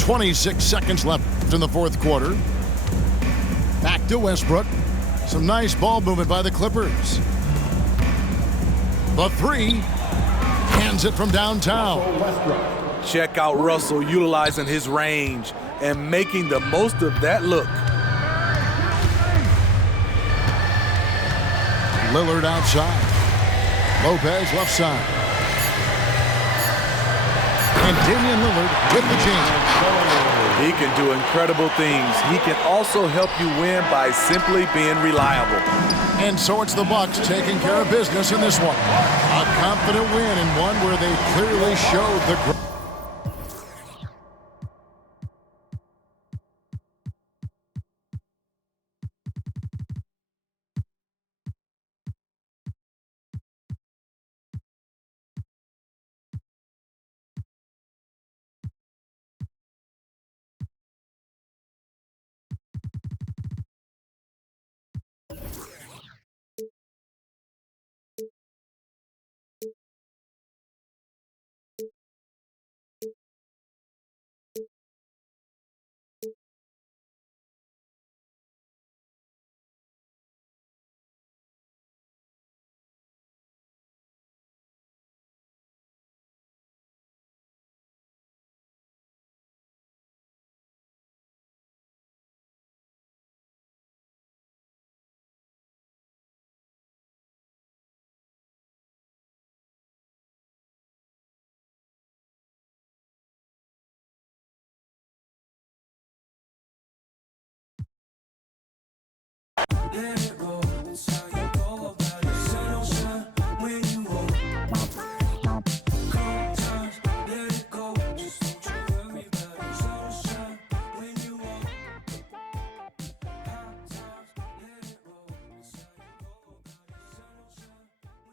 26 seconds left in the fourth quarter. Back to Westbrook. Some nice ball movement by the Clippers. The three. Hands it from downtown. Check out Russell utilizing his range and making the most of that look. Lillard outside. Lopez left side. And Damian Lillard with the jam. He can do incredible things. He can also help you win by simply being reliable. And so it's the Bucks taking care of business in this one. A confident win and one where they clearly showed the Let it roll, that's how you go about it. Sun don't shine when you walk. Cold times, let it go. Just don't you worry about it. Sun don't shine when you walk. Hot times, let it roll, that's how you go about it. Sun don't shine when you walk.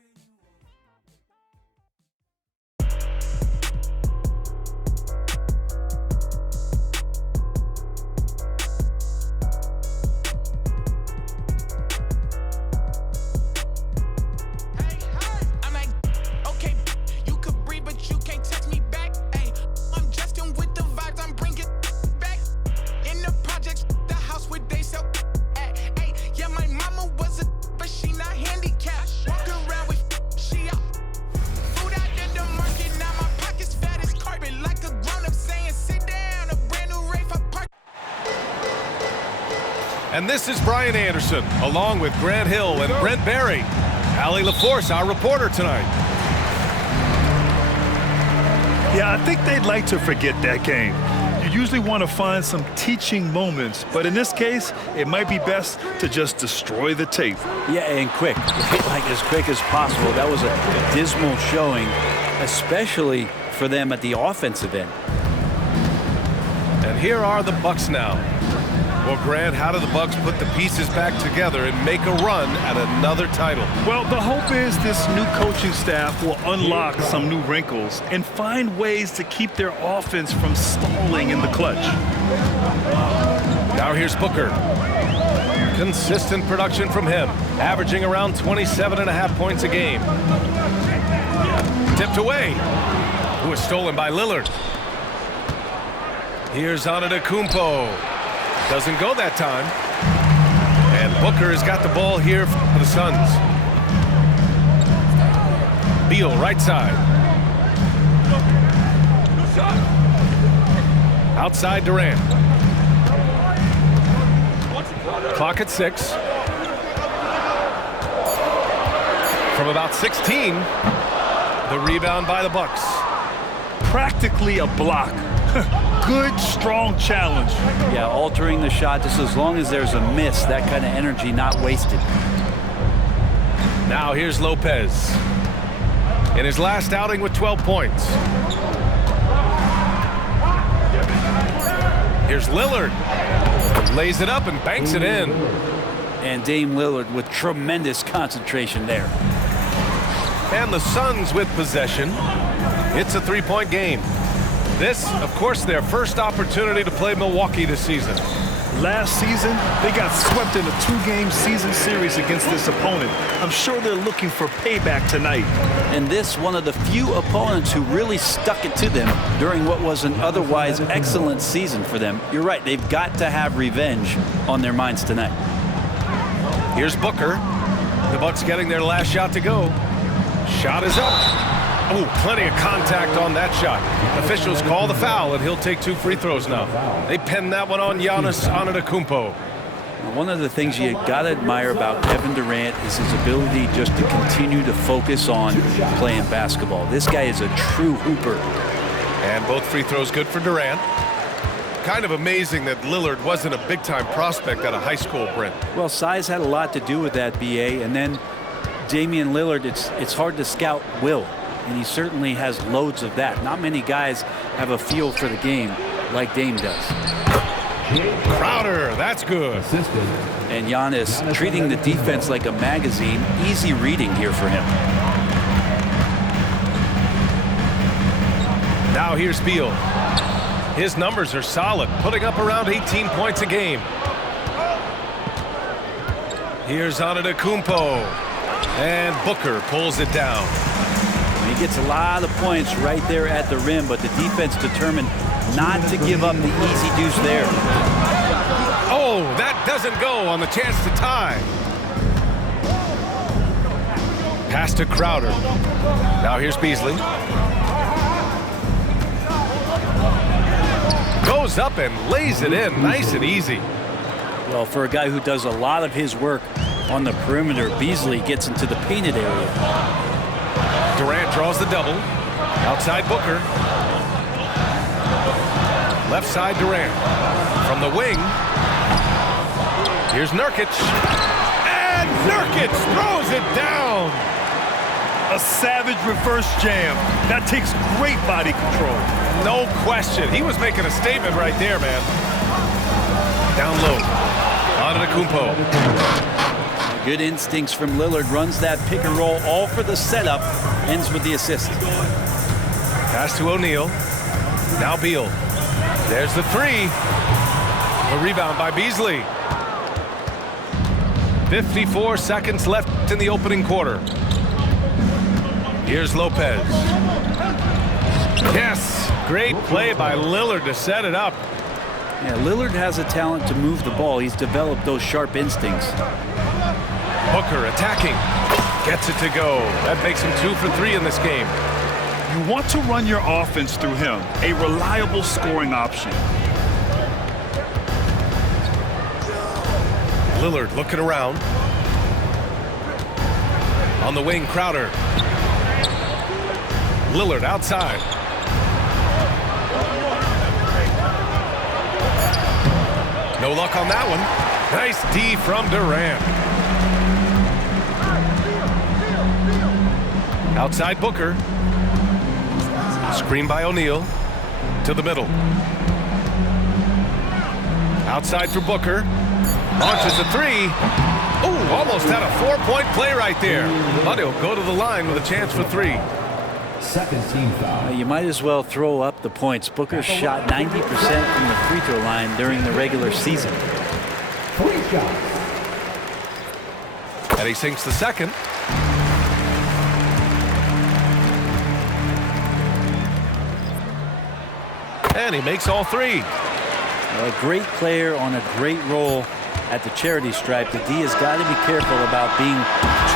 And this is Brian Anderson, along with Grant Hill and Brent Barry. Allie LaForce, our reporter tonight. Yeah, I think they'd like to forget that game. You usually want to find some teaching moments, but in this case, it might be best to just destroy the tape. Yeah, and quick, like as quick as possible. That was a dismal showing, especially for them at the offensive end. And here are the Bucks now. Well, Grant, how do the Bucks put the pieces back together and make a run at another title? Well, the hope is this new coaching staff will unlock some new wrinkles and find ways to keep their offense from stalling in the clutch. Now here's Booker. Consistent production from him, averaging around 27.5 points a game. Tipped away. Who was stolen by Lillard. Here's Antetokounmpo. Doesn't go that time. And Booker has got the ball here for the Suns. Beal, right side. Outside Durant. Clock at 6. From about 16, the rebound by the Bucks. Practically a block. Good, strong challenge. Yeah, altering the shot just as long as there's a miss, that kind of energy not wasted. Now here's Lopez. In his last outing with 12 points. Here's Lillard. Lays it up and banks it in. And Dame Lillard with tremendous concentration there. And the Suns with possession. It's a three-point game. This, of course, their first opportunity to play Milwaukee this season. Last season, they got swept in a 2-game season series against this opponent. I'm sure they're looking for payback tonight. And this one of the few opponents who really stuck it to them during what was an otherwise excellent season for them. You're right, they've got to have revenge on their minds tonight. Here's Booker. The Bucks getting their last shot to go. Shot is up. Oh, plenty of contact on that shot. Officials call the foul, and he'll take 2 free throws now. They pinned that one on Giannis Antetokounmpo. One of the things you got to admire about Kevin Durant is his ability just to continue to focus on playing basketball. This guy is a true hooper. And both free throws good for Durant. Kind of amazing that Lillard wasn't a big-time prospect out of high school, Brent. Well, size had a lot to do with that, B.A. And then Damian Lillard, it's hard to scout will. And he certainly has loads of that. Not many guys have a feel for the game like Dame does. Crowder, that's good. And Giannis treating the defense like a magazine. Easy reading here for him. Now here's Beal. His numbers are solid, putting up around 18 points a game. Here's Antetokounmpo. And Booker pulls it down. He gets a lot of points right there at the rim, but the defense determined not to give up the easy deuce there. Oh, that doesn't go on the chance to tie. Pass to Crowder. Now here's Beasley. Goes up and lays it in nice and easy. Well, for a guy who does a lot of his work on the perimeter, Beasley gets into the painted area. Durant draws the double. Outside Booker. Left side Durant. From the wing. Here's Nurkic. And Nurkic throws it down. A savage reverse jam. That takes great body control. No question. He was making a statement right there, man. Down low. Antetokounmpo. Good instincts from Lillard. Runs that pick and roll all for the setup. Ends with the assist. Pass to O'Neal. Now Beal. There's the 3. The rebound by Beasley. 54 seconds left in the opening quarter. Here's Lopez. Yes, great play by Lillard to set it up. Yeah, Lillard has a talent to move the ball. He's developed those sharp instincts. Booker attacking. Gets it to go. That makes him 2 for 3 in this game. You want to run your offense through him, a reliable scoring option. Lillard looking around. On the wing, Crowder. Lillard outside. No luck on that one. Nice D from Durant. Outside Booker. Screen by O'Neal. To the middle. Outside for Booker. Launches a 3. Ooh, almost had a 4-point play right there. But he'll go to the line with a chance for 3. Second team foul. You might as well throw up the points. Booker shot 90% from the free throw line during the regular season. 3 shots. And he sinks the second. And he makes all 3. A great player on a great role at the charity stripe. The D has got to be careful about being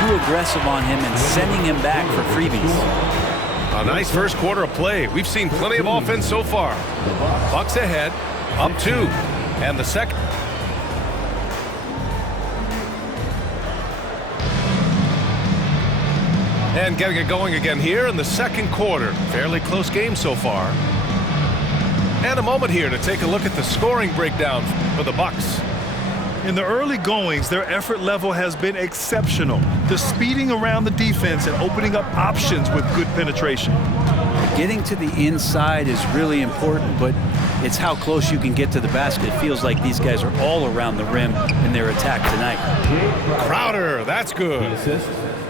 too aggressive on him and sending him back for freebies. A nice first quarter of play. We've seen plenty of offense so far. Bucks ahead, up 2. And the second. And getting it going again here in the second quarter. Fairly close game so far. And a moment here to take a look at the scoring breakdown for the Bucks. In the early goings, their effort level has been exceptional. They're speeding around the defense and opening up options with good penetration. Getting to the inside is really important, but it's how close you can get to the basket. It feels like these guys are all around the rim in their attack tonight. Crowder, that's good.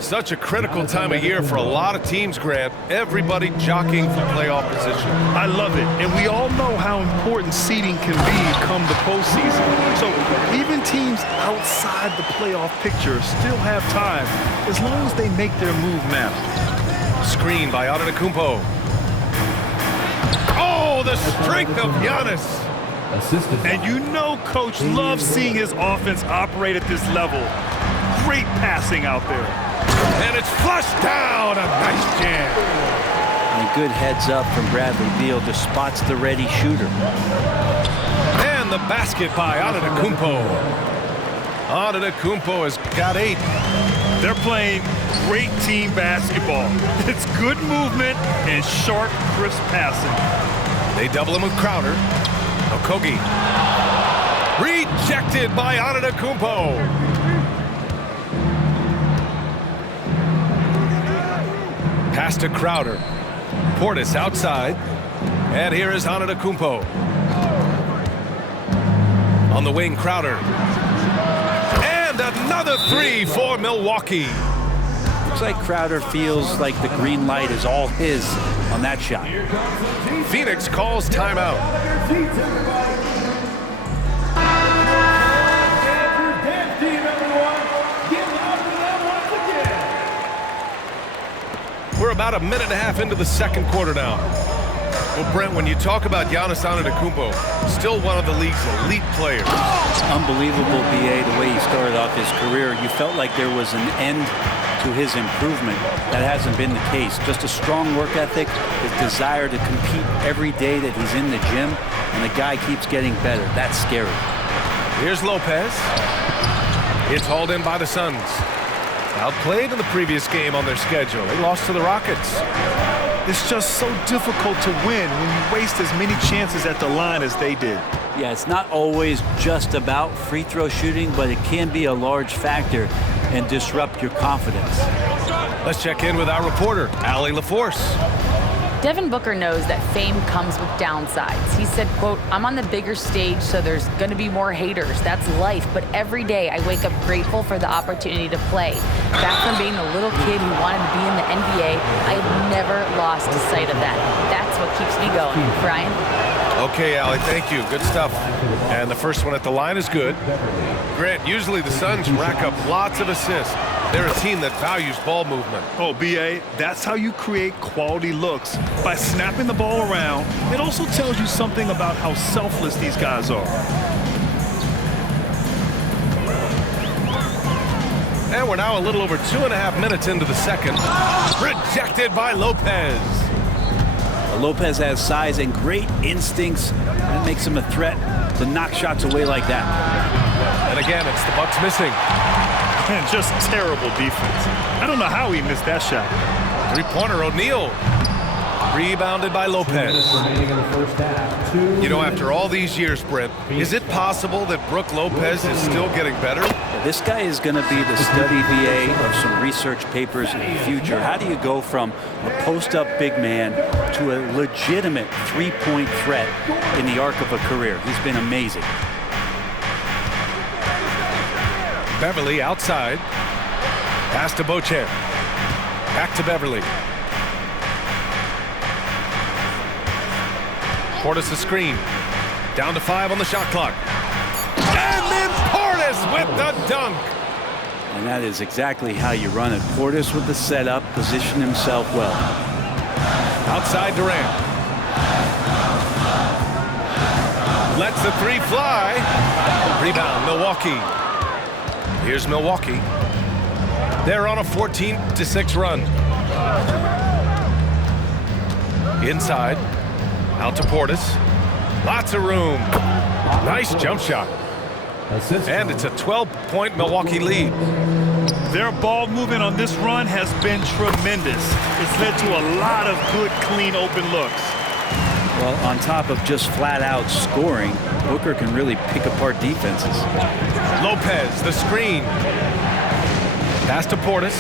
Such a critical time of year for a lot of teams, Grant. Everybody jockeying for playoff position. I love it, and we all know how important important seeding can be come the postseason. So even teams outside the playoff picture still have time as long as they make their move now. Screen by Antetokounmpo. Oh, the strength of Giannis. Assisted And by you know Coach loves seeing his offense operate at this level. Great passing out there. And it's flushed down. A nice jam. And a good heads up from Bradley Beal, just spots the ready shooter. And the basket by Antetokounmpo. Antetokounmpo has got 8. They're playing great team basketball. It's good movement and sharp, crisp passing. They double him with Crowder. Okogie. Rejected by Antetokounmpo. Pass to Crowder. Portis outside. And here is Antetokounmpo. On the wing, Crowder. And another 3 for Milwaukee. Looks like Crowder feels like the green light is all his on that shot. Phoenix calls timeout. We're about a minute and a half into the second quarter now. Well, Brent, when you talk about Giannis Antetokounmpo, still one of the league's elite players. Unbelievable, BA, the way he started off his career. You felt like there was an end to his improvement. That hasn't been the case. Just a strong work ethic, his desire to compete every day that he's in the gym, and the guy keeps getting better. That's scary. Here's Lopez. It's hauled in by the Suns. Outplayed in the previous game on their schedule. They lost to the Rockets. It's just so difficult to win when you waste as many chances at the line as they did. Yeah, it's not always just about free throw shooting, but it can be a large factor and disrupt your confidence. Let's check in with our reporter, Allie LaForce. Devin Booker knows that fame comes with downsides. He said, quote, "I'm on the bigger stage, so there's going to be more haters. That's life. But every day I wake up grateful for the opportunity to play. Back from being a little kid who wanted to be in the NBA, I have never lost sight of that. That's what keeps me going." Brian? Okay, Allie, thank you. Good stuff. And the first one at the line is good. Grant, usually the Suns rack up lots of assists. They're a team that values ball movement. Oh, BA, that's how you create quality looks, by snapping the ball around. It also tells you something about how selfless these guys are. And we're now a little over 2.5 minutes into the second. Rejected by Lopez. Lopez has size and great instincts. That makes him a threat to knock shots away like that. And again, it's the Bucks missing. And just terrible defense. I don't know how he missed that shot. Three-pointer, O'Neal. Rebounded by Lopez. remaining in the first half. 2 You know, after all these years, Brent, is it possible that Brook Lopez is still getting better? This guy is going to be the study VA of some research papers in the future. How do you go from a post-up big man to a legitimate three-point threat in the arc of a career? He's been amazing. Beverly outside. Pass to Beauchamp. Back to Beverly. Portis a screen. Down to 5 on the shot clock. And then Portis with the dunk. And that is exactly how you run it. Portis with the setup, position himself well. Outside Durant. Lets the 3 fly. Rebound, Milwaukee. Here's Milwaukee. They're on a 14-6 run. Inside. Out to Portis. Lots of room. Nice jump shot. And it's a 12-point Milwaukee lead. Their ball movement on this run has been tremendous. It's led to a lot of good, clean, open looks. Well, on top of just flat-out scoring, Booker can really pick apart defenses. Lopez, the screen. Pass to Portis.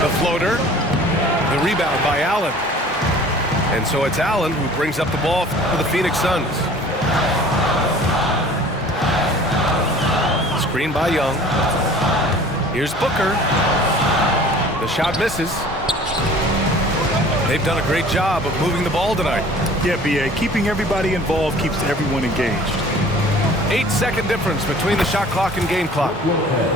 The floater. The rebound by Allen. And so it's Allen who brings up the ball for the Phoenix Suns. Screen by Young. Here's Booker. The shot misses. They've done a great job of moving the ball tonight. Yeah, B.A., keeping everybody involved keeps everyone engaged. 8-second difference between the shot clock and game clock.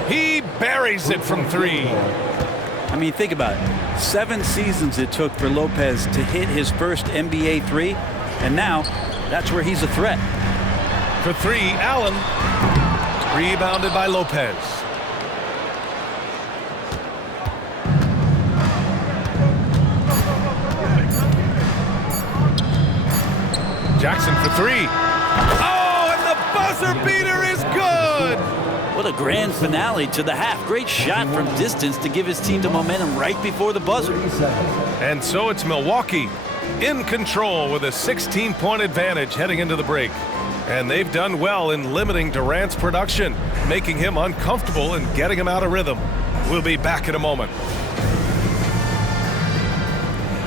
He buries it from 3. I mean, think about it. 7 seasons it took for Lopez to hit his first NBA 3, and now that's where he's a threat. For 3, Allen. Rebounded by Lopez. Jackson for 3. Oh, and the buzzer beater is good! What a grand finale to the half. Great shot from distance to give his team the momentum right before the buzzer. And so it's Milwaukee in control with a 16-point advantage heading into the break. And they've done well in limiting Durant's production, making him uncomfortable and getting him out of rhythm. We'll be back in a moment.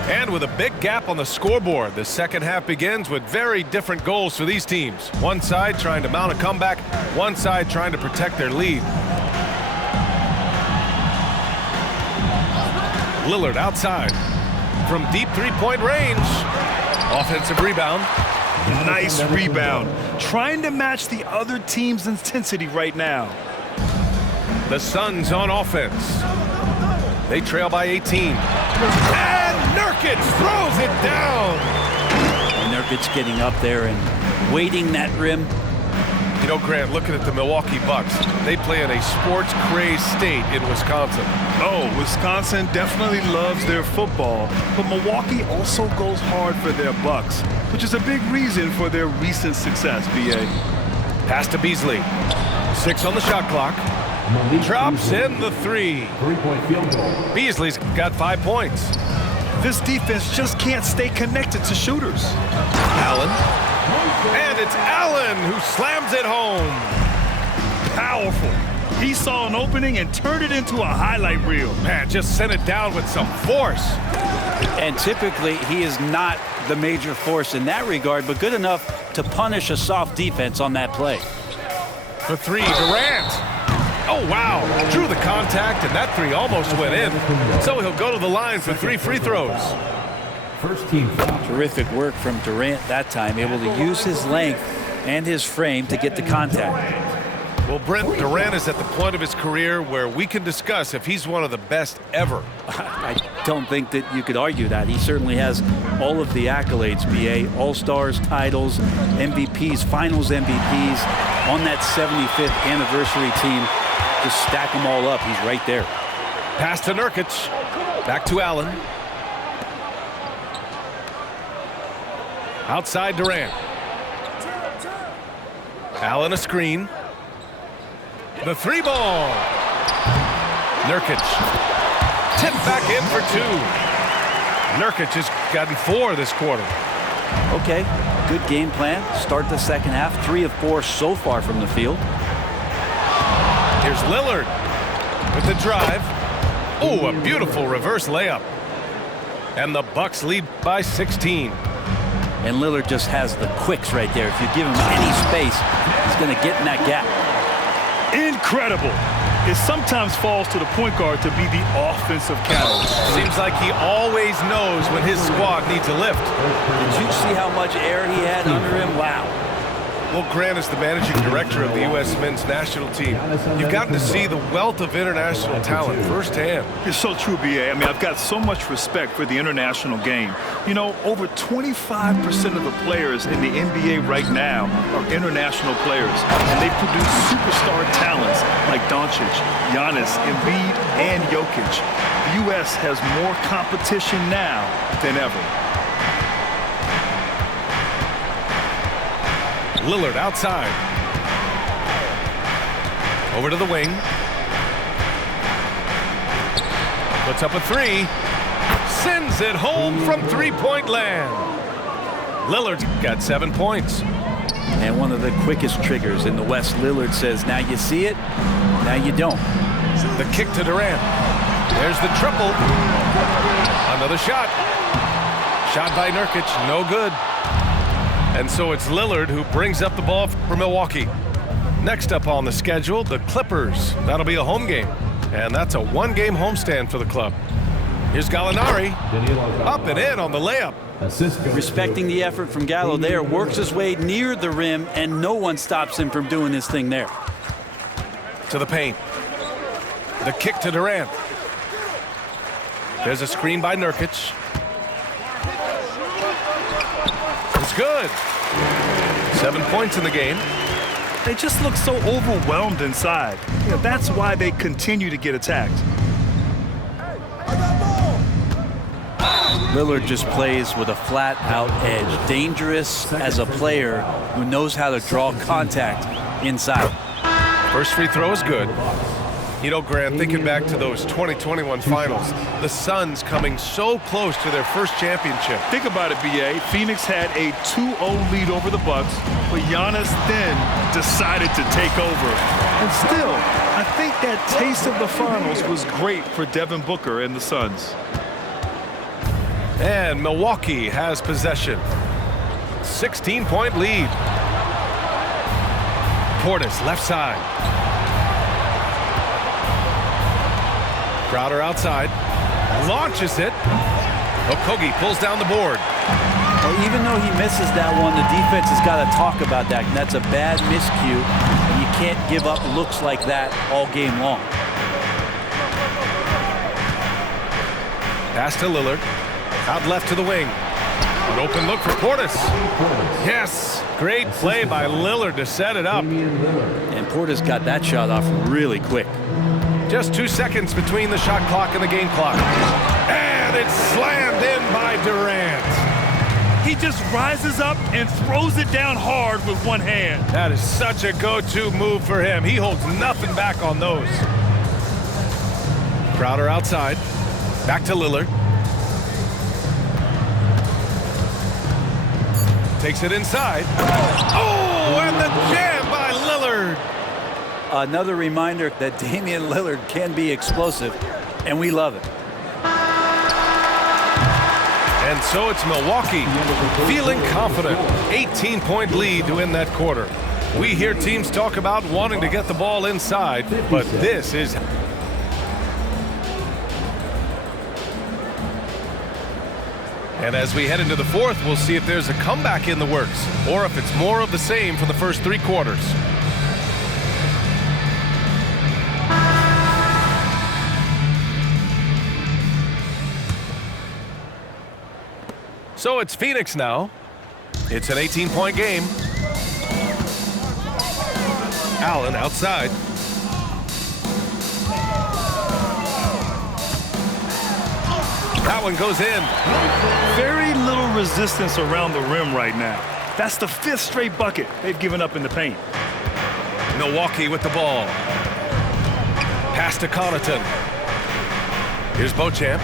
And with a big gap on the scoreboard, the second half begins with very different goals for these teams. One side trying to mount a comeback, one side trying to protect their lead. Lillard outside from deep three-point range. Offensive rebound. Nice rebound. Trying to match the other team's intensity right now. The Suns on offense. They trail by 18. And Nurkic throws it down. And Nurkic getting up there and weighting that rim. You know, Grant, looking at the Milwaukee Bucks, they play in a sports-crazed state in Wisconsin. Oh, Wisconsin definitely loves their football, but Milwaukee also goes hard for their Bucks, which is a big reason for their recent success, B.A. Pass to Beasley. 6 on the shot clock. Drops in the 3. 3-point field goal. Beasley's got 5 points. This defense just can't stay connected to shooters. Allen. And it's Allen who slams it home. Powerful. He saw an opening and turned it into a highlight reel. Man, just sent it down with some force. And typically, he is not the major force in that regard, but good enough to punish a soft defense on that play. For 3, Durant. Oh, wow. Drew the contact, and that 3 almost went in. So he'll go to the line for 3 free throws. First team foul. Terrific work from Durant that time, able to use his length and his frame to get the contact. Well, Brent, Durant is at the point of his career where we can discuss if he's one of the best ever. I don't think that you could argue that. He certainly has all of the accolades, BA. All-Stars, titles, MVPs, Finals MVPs. On that 75th anniversary team, just stack them all up. He's right there. Pass to Nurkic. Back to Allen. Outside Durant. Allen a screen. The 3 ball. Nurkic. Tipped back in for 2. Nurkic has gotten 4 this quarter. Okay, good game plan. Start the second half. 3 of 4 so far from the field. Here's Lillard with the drive. Oh, a beautiful reverse layup. And the Bucks lead by 16. And Lillard just has the quicks right there. If you give him any space, he's going to get in that gap. Incredible. It sometimes falls to the point guard to be the offensive catalyst. Seems like he always knows when his squad needs a lift. Did you see how much air he had under him? Wow. Well, Grant is the managing director of the U.S. men's national team. You've gotten to see the wealth of international talent firsthand. It's so true, B.A. I mean, I've got so much respect for the international game. You know, over 25% of the players in the NBA right now are international players, and they produce superstar talents like Doncic, Giannis, Embiid, and Jokic. The U.S. has more competition now than ever. Lillard outside. Over to the wing. Puts up a 3. Sends it home from three-point land. Lillard got 7 points. And one of the quickest triggers in the West. Lillard says, now you see it, now you don't. The kick to Durant. There's the triple. Another shot. Shot by Nurkic, no good. And so it's Lillard who brings up the ball for Milwaukee. Next up on the schedule, the Clippers. That'll be a home game. And that's a 1-game homestand for the club. Here's Gallinari. Up and in on the layup. Assist goes Respecting the effort from Gallo there, works his way near the rim, and no one stops him from doing his thing there. To the paint. The kick to Durant. There's a screen by Nurkic. It's good. 7 points in the game. They just look so overwhelmed inside. You know, that's why they continue to get attacked. Lillard just plays with a flat-out edge. Dangerous as a player who knows how to draw contact inside. First free throw is good. You know, Grant, thinking back to those 2021 finals, the Suns coming so close to their first championship. Think about it, B.A. Phoenix had a 2-0 lead over the Bucks, but Giannis then decided to take over. And still, I think that taste of the finals was great for Devin Booker and the Suns. And Milwaukee has possession. 16-point lead. Portis, left side. Crowder outside. Launches it. Okogie pulls down the board. Well, even though he misses that one, the defense has got to talk about that. And that's a bad miscue. And you can't give up looks like that all game long. Pass to Lillard. Out left to the wing. An open look for Portis. Yes. Great play by Lillard to set it up. And Portis got that shot off really quick. Just 2 seconds between the shot clock and the game clock. And it's slammed in by Durant. He just rises up and throws it down hard with one hand. That is such a go-to move for him. He holds nothing back on those. Crowder outside. Back to Lillard. Takes it inside. Oh, and the jam by Lillard. Another reminder that Damian Lillard can be explosive, and we love it. And so it's Milwaukee feeling confident. 18-point lead to win that quarter. We hear teams talk about wanting to get the ball inside, but this is... And as we head into the fourth, we'll see if there's a comeback in the works or if it's more of the same for the first 3 quarters. So it's Phoenix now. It's an 18-point game. Allen outside. That one goes in. Very little resistance around the rim right now. That's the 5th straight bucket they've given up in the paint. Milwaukee with the ball. Pass to Connaughton. Here's Beauchamp.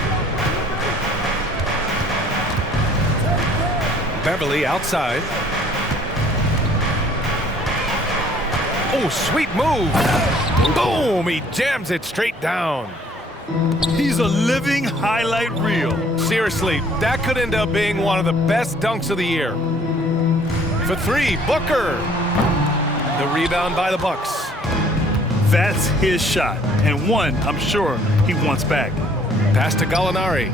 Beverly outside. Oh, sweet move. Boom, he jams it straight down. He's a living highlight reel. Seriously, that could end up being one of the best dunks of the year. For 3, Booker. The rebound by the Bucks. That's his shot, and one I'm sure he wants back. Pass to Gallinari.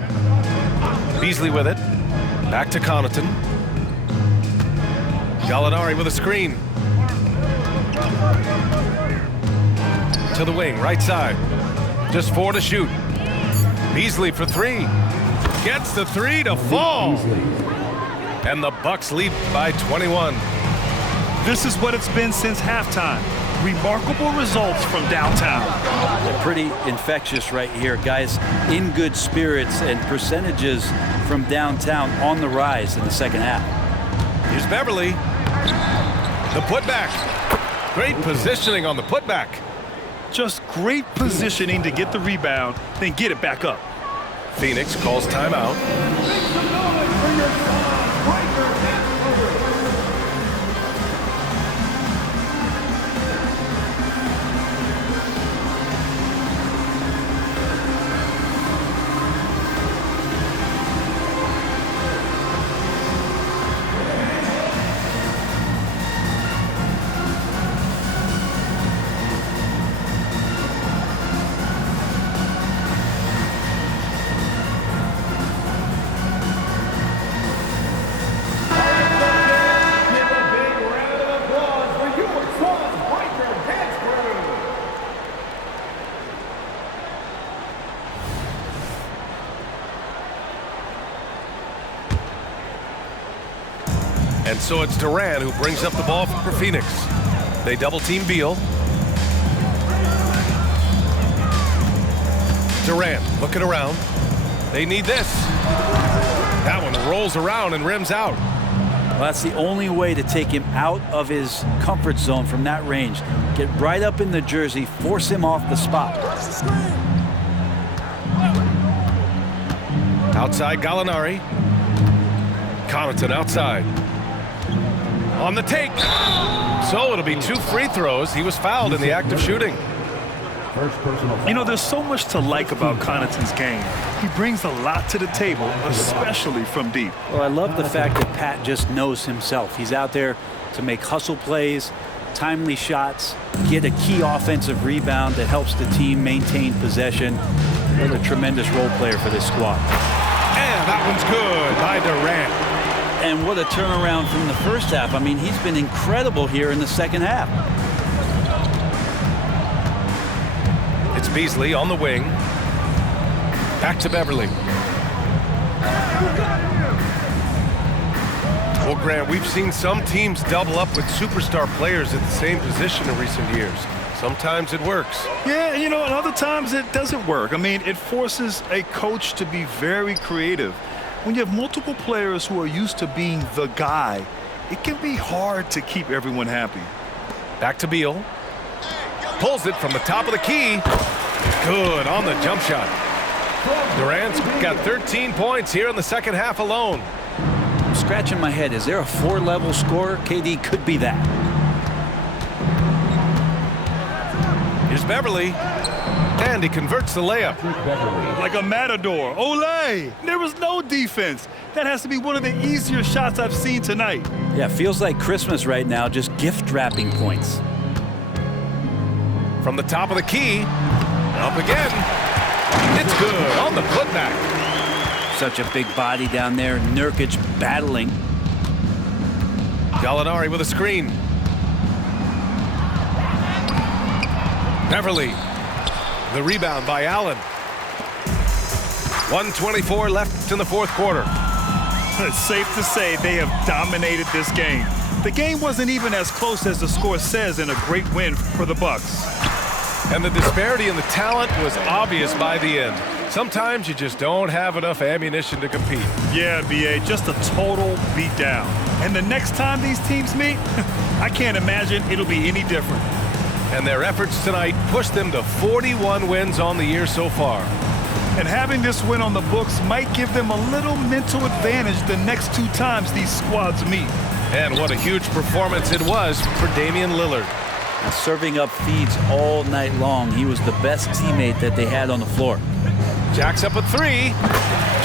Beasley with it. Back to Connaughton. Gallinari with a screen. To the wing, right side. Just 4 to shoot. Beasley for 3. Gets the 3 to fall. And the Bucks lead by 21. This is what it's been since halftime. Remarkable results from downtown. They're pretty infectious right here. Guys in good spirits and percentages from downtown on the rise in the second half. Here's Beverly. The putback. Great positioning on the putback. Just great positioning to get the rebound, then get it back up. Phoenix calls timeout. And so it's Durant who brings up the ball for Phoenix. They double team Beal. Durant looking around. They need this. That one rolls around and rims out. Well, that's the only way to take him out of his comfort zone from that range. Get right up in the jersey, force him off the spot. Outside Gallinari. Connaughton outside. On the take. So it'll be 2 free throws. He was fouled in the act of shooting. First personal foul. You know, there's so much to like about Connaughton's game. He brings a lot to the table, especially from deep. Well, I love the fact that Pat just knows himself. He's out there to make hustle plays, timely shots, get a key offensive rebound that helps the team maintain possession. What a tremendous role player for this squad. And that one's good by Durant. And what a turnaround from the first half. I mean, he's been incredible here in the second half. It's Beasley on the wing. Back to Beverly. Well, Grant, we've seen some teams double up with superstar players at the same position in recent years. Sometimes it works. Yeah, you know, and other times it doesn't work. I mean, it forces a coach to be very creative. When you have multiple players who are used to being the guy, it can be hard to keep everyone happy. Back to Beal. Pulls it from the top of the key. Good on the jump shot. Durant's got 13 points here in the second half alone. I'm scratching my head. Is there a 4-level scorer? KD could be that. Here's Beverly. And he converts the layup. Like a matador. Olay! There was no defense. That has to be one of the easier shots I've seen tonight. Yeah, feels like Christmas right now, just gift wrapping points. From the top of the key. Up again. It's good on the putback. Such a big body down there. Nurkic battling. Gallinari with a screen. Beverly. The rebound by Allen. 1:24 left in the fourth quarter. It's safe to say they have dominated this game. The game wasn't even as close as the score says in a great win for the Bucks. And the disparity in the talent was obvious by the end. Sometimes you just don't have enough ammunition to compete. Yeah, BA, just a total beatdown. And the next time these teams meet, I can't imagine it'll be any different. And their efforts tonight pushed them to 41 wins on the year so far. And having this win on the books might give them a little mental advantage the next 2 times these squads meet. And what a huge performance it was for Damian Lillard. And serving up feeds all night long. He was the best teammate that they had on the floor. Jacks up a 3.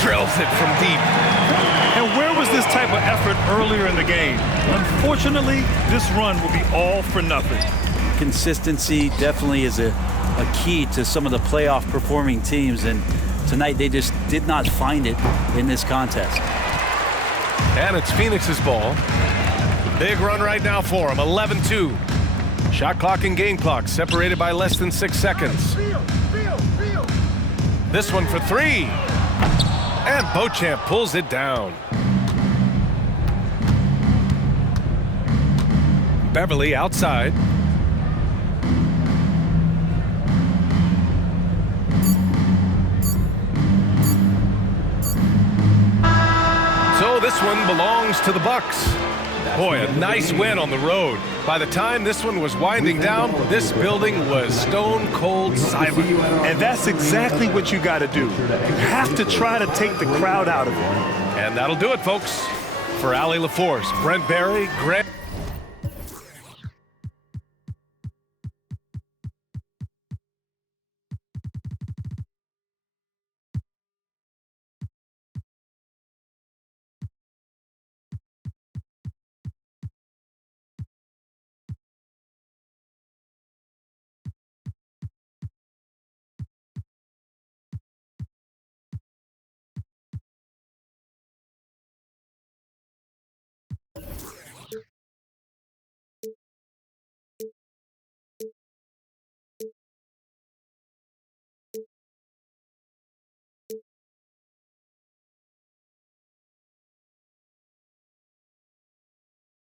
Drills it from deep. And where was this type of effort earlier in the game? Unfortunately, this run will be all for nothing. Consistency definitely is a key to some of the playoff performing teams, and tonight they just did not find it in this contest. And it's Phoenix's ball. Big run right now for him, 11-2. Shot clock and game clock separated by less than 6 seconds. This one for 3. And Beauchamp pulls it down. Beverly outside. So this one belongs to the Bucks. Boy, a nice win on the road. By the time this one was winding down, this building was stone cold silent. And that's exactly what you got to do. You have to try to take the crowd out of it. And that'll do it, folks. For Allie LaForce, Brent Barry, Grant